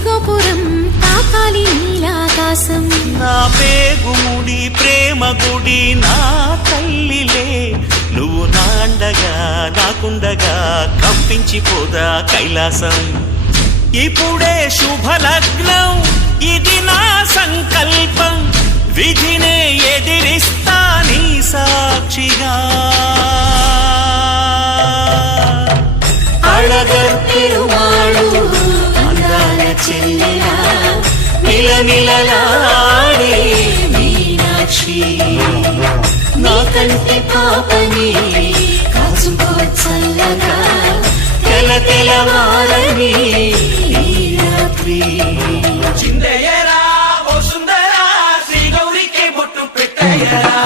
శ్రీగోపురం తాకాలి నీలాకాశం. నా పేగుముడి ప్రేమ గుడి నా తల్లిలే. నువ్వు నాండగా నాకుండగా కంపించిపోదా కైలాసం. ఇప్పుడే శుభలగ్నం ఇది నా సంకల్పం. విధినే ఎదిరిస్తా నీ సాక్షిగా. అழగర్ నిలనిలలాడే మీనాక్షి. నా కంటి పాపని కాచుకో చల్లగా తెల తెలవారని రాత్రి చిందయ్యరా ఓ సుందరా శ్రీ గౌరికి బొట్టు పెట్టయ్యరా.